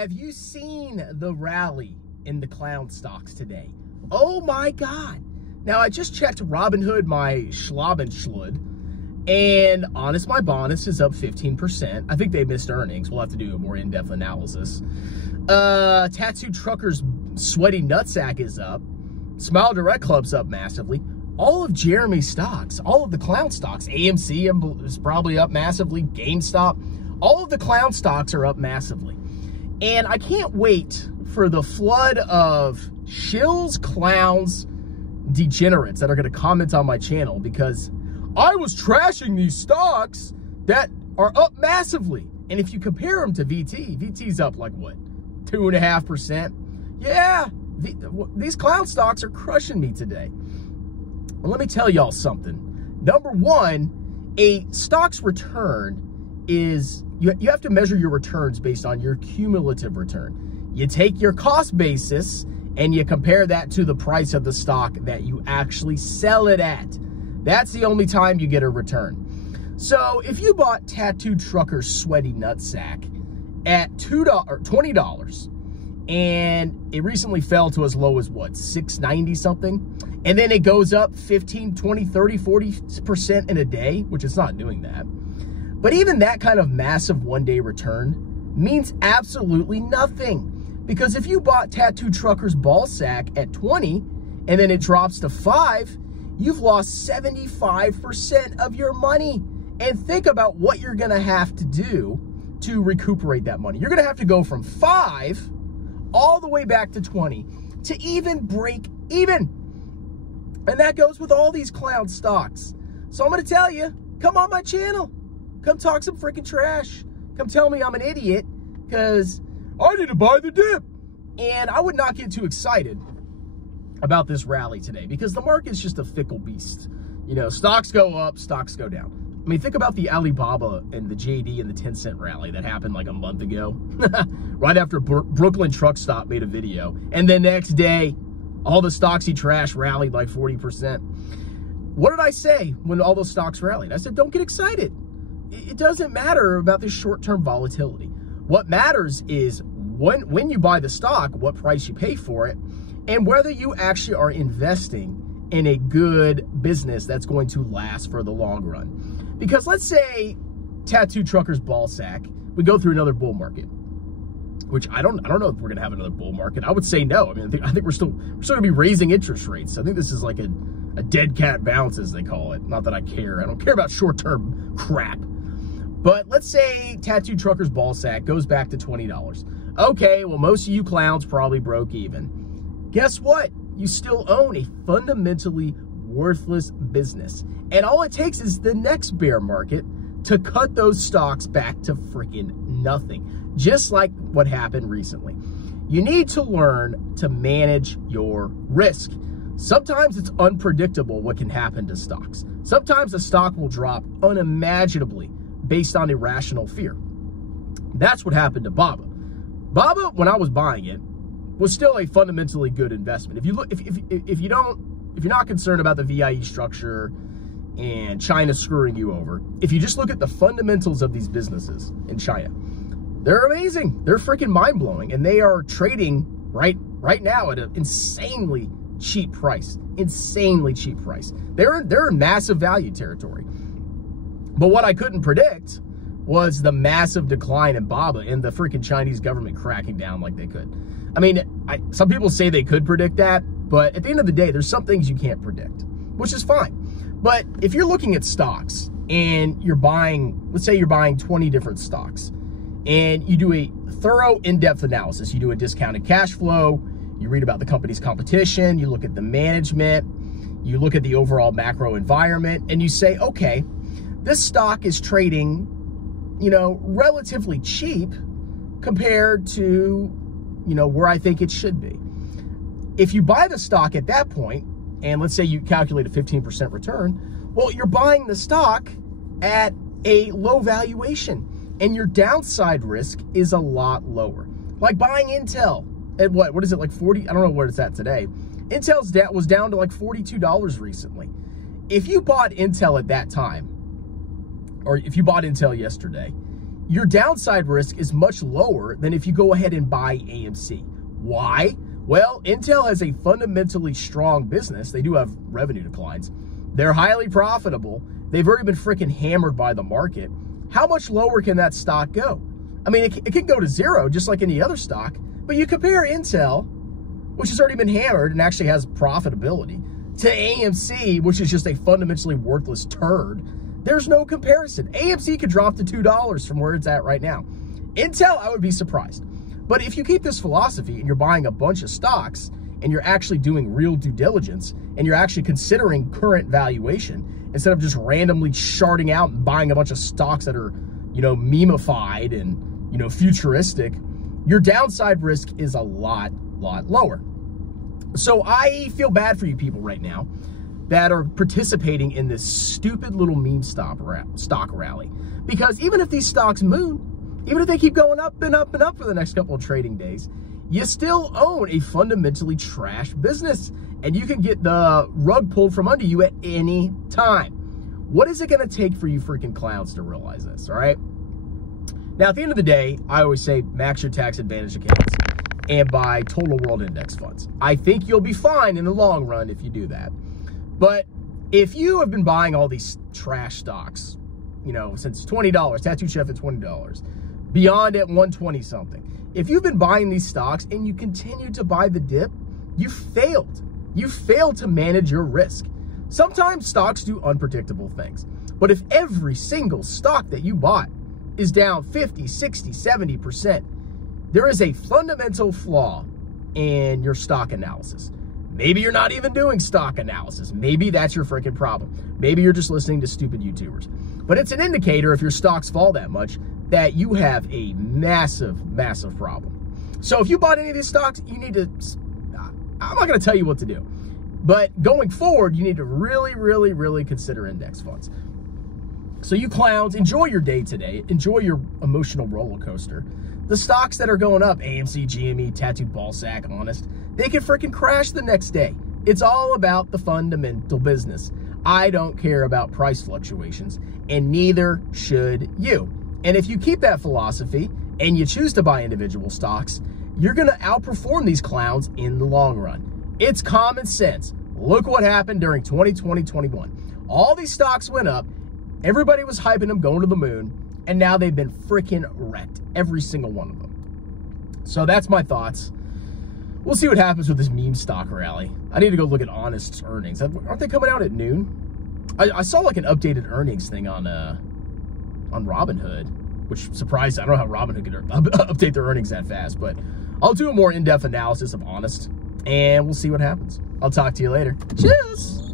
have you seen the rally in the clown stocks today? Oh my God. Now, I just checked Robinhood, my Schlaubenschlud, and Honest My Bonus is up 15%. I think they missed earnings. We'll have to do a more in-depth analysis. Tattoo Trucker's Sweaty Nutsack is up. Smile Direct Club's up massively. All of Jeremy's stocks, all of the clown stocks, AMC is probably up massively, GameStop, all of the clown stocks are up massively. And I can't wait for the flood of shills, clowns, degenerates that are going to comment on my channel because I was trashing these stocks that are up massively. And if you compare them to VT's up like what, 2.5%? Yeah, these clown stocks are crushing me today. Well, let me tell y'all something. Number one, a stock's return is, you have to measure your returns based on your cumulative return. You take your cost basis and you compare that to the price of the stock that you actually sell it at. That's the only time you get a return. So if you bought Tattoo Trucker's Sweaty Nutsack at $20, and it recently fell to as low as what, $6.90 something, and then it goes up 15, 20, 30, 40% in a day, which it's not doing that. But even that kind of massive one-day return means absolutely nothing. Because if you bought Tattoo Trucker's ball sack at 20 and then it drops to 5, you've lost 75% of your money. And think about what you're going to have to do to recuperate that money. You're going to have to go from 5 all the way back to 20 to even break even. And that goes with all these clown stocks. So I'm going to tell you, come on my channel. Come talk some freaking trash. Come tell me I'm an idiot because I need to buy the dip. And I would not get too excited about this rally today because the market's just a fickle beast. You know, stocks go up, stocks go down. I mean, think about the Alibaba and the JD and the 10-cent rally that happened like a month ago, right after Brooklyn Truck Stop made a video. And the next day, all the stocks he trashed rallied like 40%. What did I say when all those stocks rallied? I said, don't get excited. It doesn't matter about this short-term volatility. What matters is when you buy the stock, what price you pay for it, and whether you actually are investing in a good business that's going to last for the long run. Because let's say Tattoo Trucker's ball sack, we go through another bull market, which I don't know if we're gonna have another bull market. I would say no. I mean, I think we're still gonna be raising interest rates. I think this is like a dead cat bounce, as they call it. Not that I care. I don't care about short-term crap. But let's say Tattoo Trucker's ball sack goes back to $20. Okay, well, most of you clowns probably broke even. Guess what? You still own a fundamentally worthless business. And all it takes is the next bear market to cut those stocks back to freaking nothing. Just like what happened recently. You need to learn to manage your risk. Sometimes it's unpredictable what can happen to stocks. Sometimes a stock will drop unimaginably based on irrational fear. That's what happened to Baba. Baba, when I was buying it, was still a fundamentally good investment. If you look, if you're not concerned about the VIE structure and China screwing you over, if you just look at the fundamentals of these businesses in China, they're amazing. They're freaking mind-blowing, and they are trading right now at an insanely cheap price. Insanely cheap price. They're in massive value territory. But what I couldn't predict was the massive decline in Baba and the freaking Chinese government cracking down like they could. I mean, some people say they could predict that, but at the end of the day, there's some things you can't predict, which is fine. But if you're looking at stocks and you're buying, let's say you're buying 20 different stocks, and you do a thorough in-depth analysis, you do a discounted cash flow, you read about the company's competition, you look at the management, you look at the overall macro environment, and you say, okay, this stock is trading, you know, relatively cheap compared to, you know, where I think it should be. If you buy the stock at that point, and let's say you calculate a 15% return, well, you're buying the stock at a low valuation, and your downside risk is a lot lower. Like buying Intel at what is it, like 40? I don't know where it's at today. Intel's was down to like $42 recently. If you bought Intel at that time, or if you bought Intel yesterday, your downside risk is much lower than if you go ahead and buy AMC. Why? Well, Intel has a fundamentally strong business. They do have revenue declines. They're highly profitable. They've already been freaking hammered by the market. How much lower can that stock go? I mean, it can go to zero just like any other stock, but you compare Intel, which has already been hammered and actually has profitability, to AMC, which is just a fundamentally worthless turd. There's no comparison. AMC could drop to $2 from where it's at right now. Intel, I would be surprised. But if you keep this philosophy and you're buying a bunch of stocks and you're actually doing real due diligence and you're actually considering current valuation instead of just randomly sharding out and buying a bunch of stocks that are, you know, memified and, you know, futuristic, your downside risk is a lot lower. So I feel bad for you people right now that are participating in this stupid little meme stock rally. Because even if these stocks moon, even if they keep going up and up and up for the next couple of trading days, you still own a fundamentally trash business and you can get the rug pulled from under you at any time. What is it going to take for you freaking clowns to realize this, all right? Now, at the end of the day, I always say max your tax advantage accounts and buy total world index funds. I think you'll be fine in the long run if you do that. But if you have been buying all these trash stocks, you know, since $20, Tattoo Chef at $20, Beyond at 120 something. If you've been buying these stocks and you continue to buy the dip, you failed. You failed to manage your risk. Sometimes stocks do unpredictable things. But if every single stock that you bought is down 50, 60, 70%, there is a fundamental flaw in your stock analysis. Maybe you're not even doing stock analysis. Maybe that's your freaking problem. Maybe you're just listening to stupid YouTubers. But it's an indicator, if your stocks fall that much, that you have a massive, massive problem. So if you bought any of these stocks, you need to, I'm not going to tell you what to do. But going forward, you need to really, really, really consider index funds. So you clowns, enjoy your day today. Enjoy your emotional roller coaster. The stocks that are going up, AMC, GME, Tattooed Ballsack, Honest, they can freaking crash the next day. It's all about the fundamental business. I don't care about price fluctuations, and neither should you. And if you keep that philosophy and you choose to buy individual stocks, you're going to outperform these clowns in the long run. It's common sense. Look what happened during 2020-21. All these stocks went up. Everybody was hyping them going to the moon. And now they've been freaking wrecked. Every single one of them. So that's my thoughts. We'll see what happens with this meme stock rally. I need to go look at Honest's earnings. Aren't they coming out at noon? I saw like an updated earnings thing on Robinhood, which surprised. I don't know how Robinhood could update their earnings that fast, but I'll do a more in-depth analysis of Honest, and we'll see what happens. I'll talk to you later. Cheers!